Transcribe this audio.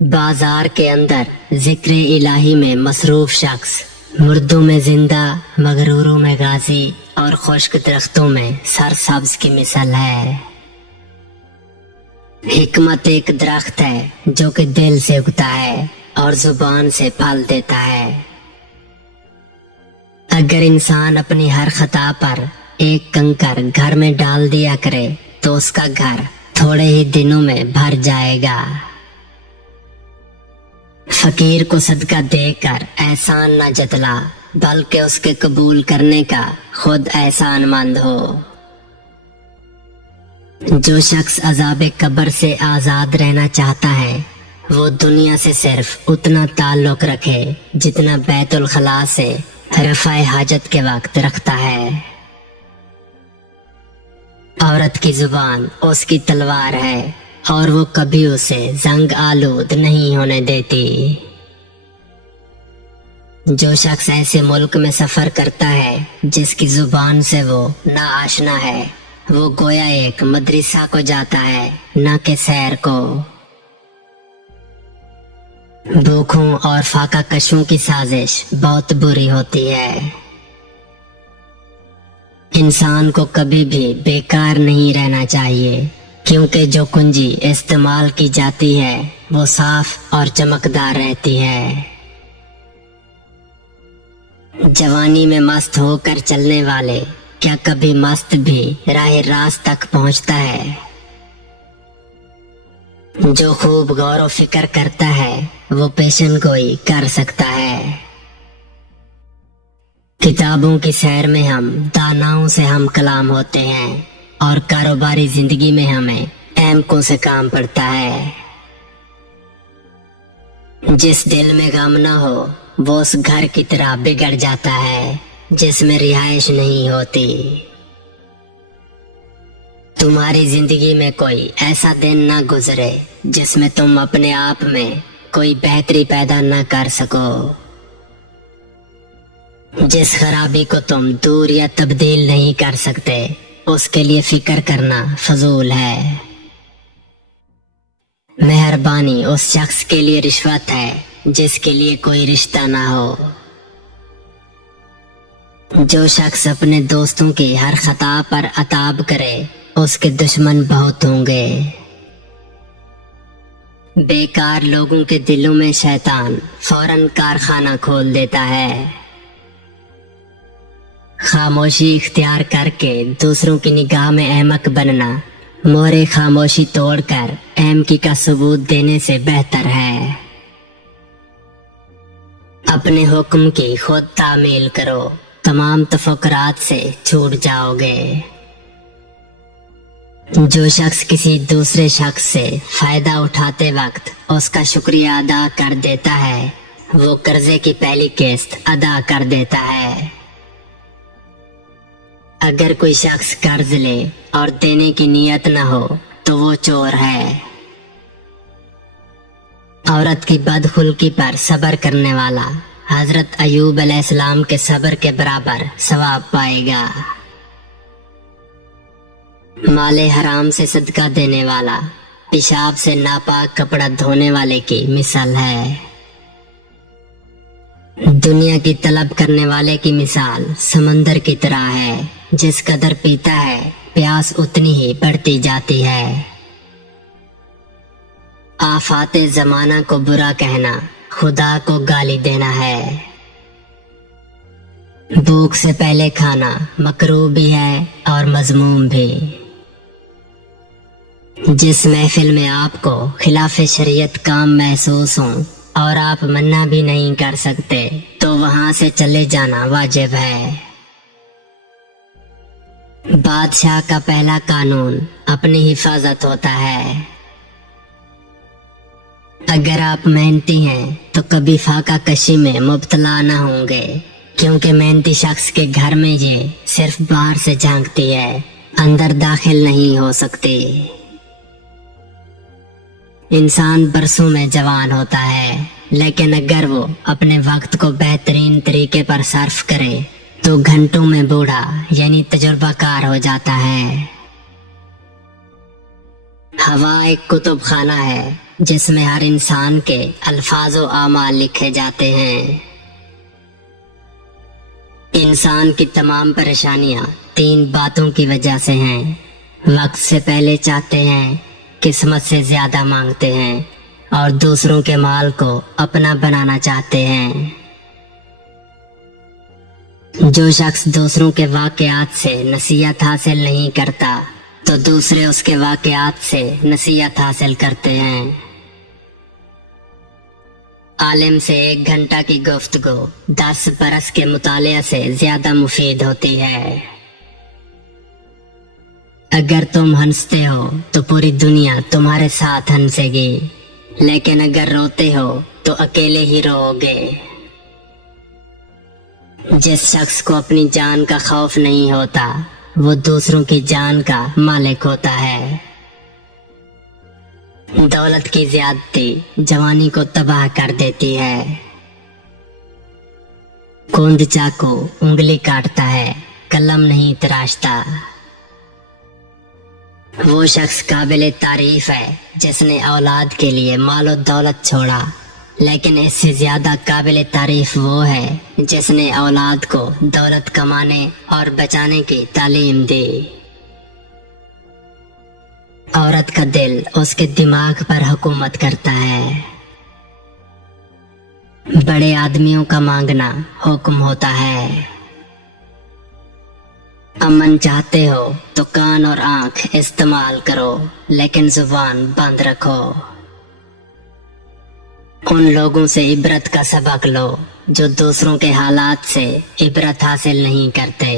बाजार के अंदर जिक्र इलाही में मसरूफ शख्स, मुर्दों में जिंदा, मगरूरों में गाजी और खुश्क दरख्तों में सरसब्ज की मिसाल है। हिकमत एक दरख्त है जो कि दिल से उगता है और जुबान से फल देता है। अगर इंसान अपनी हर खता पर एक कंकर घर में डाल दिया करे तो उसका घर थोड़े ही दिनों में भर जाएगा। फकीर को सदका देकर एहसान न जतला, बल्कि उसके कबूल करने का खुद एहसानमंद हो। जो शख्स अज़ाब कब्र से आजाद रहना चाहता है वो दुनिया से सिर्फ उतना ताल्लुक रखे जितना बैतुल खला से रफ़ाए हाजत के वक्त रखता है। औरत की जुबान उसकी तलवार है और वो कभी उसे जंग आलूद नहीं होने देती। जो शख्स ऐसे मुल्क में सफर करता है जिसकी जुबान से वो ना आशना है, वो गोया एक मदरसा को जाता है ना कि सैर को। भूखों और फाका कशों की साजिश बहुत बुरी होती है। इंसान को कभी भी बेकार नहीं रहना चाहिए, क्योंकि जो कुंजी इस्तेमाल की जाती है वो साफ और चमकदार रहती है। जवानी में मस्त होकर चलने वाले क्या कभी मस्त भी राह रास्त तक पहुंचता है? जो खूब गौर व फिक्र करता है वो पेशन गोई कर सकता है। किताबों की सैर में हम दानाओं से हम कलाम होते हैं और कारोबारी जिंदगी में हमें अहमकों से काम पड़ता है। जिस दिल में गम न हो वो उस घर की तरह बिगड़ जाता है जिसमें रिहाइश नहीं होती। तुम्हारी जिंदगी में कोई ऐसा दिन ना गुजरे जिसमें तुम अपने आप में कोई बेहतरी पैदा ना कर सको। जिस खराबी को तुम दूर या तब्दील नहीं कर सकते उसके लिए फिक्र करना फजूल है। मेहरबानी उस शख्स के लिए रिश्वत है जिसके लिए कोई रिश्ता ना हो। जो शख्स अपने दोस्तों की हर खता पर अताब करे उसके दुश्मन बहुत होंगे। बेकार लोगों के दिलों में शैतान फौरन कारखाना खोल देता है। खामोशी इख्तियार करके दूसरों की निगाह में अहमक बनना मोहरे खामोशी तोड़कर अहमकी का सबूत देने से बेहतर है। अपने हुक्म की खुद तामील करो, तमाम तफक्कुरात से छूट जाओगे। जो शख्स किसी दूसरे शख्स से फायदा उठाते वक्त उसका शुक्रिया अदा कर देता है वो कर्जे की पहली किस्त अदा कर देता है। अगर कोई शख्स कर्ज ले और देने की नीयत न हो तो वो चोर है। औरत की बदखुल्की पर सब्र करने वाला हजरत अयूब अलैहिस्सलाम के सब्र के बराबर सवाब पाएगा। माले हराम से सदका देने वाला पेशाब से नापाक कपड़ा धोने वाले की मिसाल है। दुनिया की तलब करने वाले की मिसाल समंदर की तरह है, जिस कदर पीता है प्यास उतनी ही बढ़ती जाती है। आफाते जमाना को बुरा कहना खुदा को गाली देना है। भूख से पहले खाना मकरूह भी है और मजमूम भी। जिस महफिल में आपको खिलाफ शरीयत काम महसूस हो और आप मन्ना भी नहीं कर सकते तो वहां से चले जाना वाजिब है। बादशाह का पहला कानून अपनी हिफाजत होता है। अगर आप मेहनती हैं तो कभी फाका कशी में मुब्तला न होंगे, क्योंकि मेहनती शख्स के घर में ये सिर्फ बाहर से झांकती है, अंदर दाखिल नहीं हो सकती। इंसान बरसों में जवान होता है, लेकिन अगर वो अपने वक्त को बेहतरीन तरीके पर सर्फ करे तो घंटों में बूढ़ा यानी तजुर्बाकार हो जाता है। हवा एक कुतुब खाना है जिसमें हर इंसान के अल्फाज व आमाल लिखे जाते हैं। इंसान की तमाम परेशानियां 3 बातों की वजह से हैं। वक्त से पहले चाहते हैं, किस्मत से ज्यादा मांगते हैं और दूसरों के माल को अपना बनाना चाहते हैं। जो शख्स दूसरों के वाकयात से नसीहत हासिल नहीं करता तो दूसरे उसके वाकयात से नसीहत हासिल करते हैं। आलिम से 1 घंटा की गुफ्तगू 10 बरस के मुतालिया से ज्यादा मुफीद होती है। अगर तुम हंसते हो तो पूरी दुनिया तुम्हारे साथ हंसेगी, लेकिन अगर रोते हो तो अकेले ही रोओगे। जिस शख्स को अपनी जान का खौफ नहीं होता वो दूसरों की जान का मालिक होता है। दौलत की ज्यादती जवानी को तबाह कर देती है। गोंद चाकू उंगली काटता है, कलम नहीं तराशता। वो शख्स काबिल तारीफ है जिसने औलाद के लिए मालो दौलत छोड़ा, लेकिन इससे ज्यादा काबिल तारीफ वो है जिसने औलाद को दौलत कमाने और बचाने की तालीम दी। औरत का दिल उसके दिमाग पर हुकूमत करता है। बड़े आदमियों का मांगना हुक्म होता है। अमन चाहते हो तो कान और आंख इस्तेमाल करो, लेकिन जुबान बंद रखो। उन लोगों से इबरत का सबक लो जो दूसरों के हालात से इबरत हासिल नहीं करते।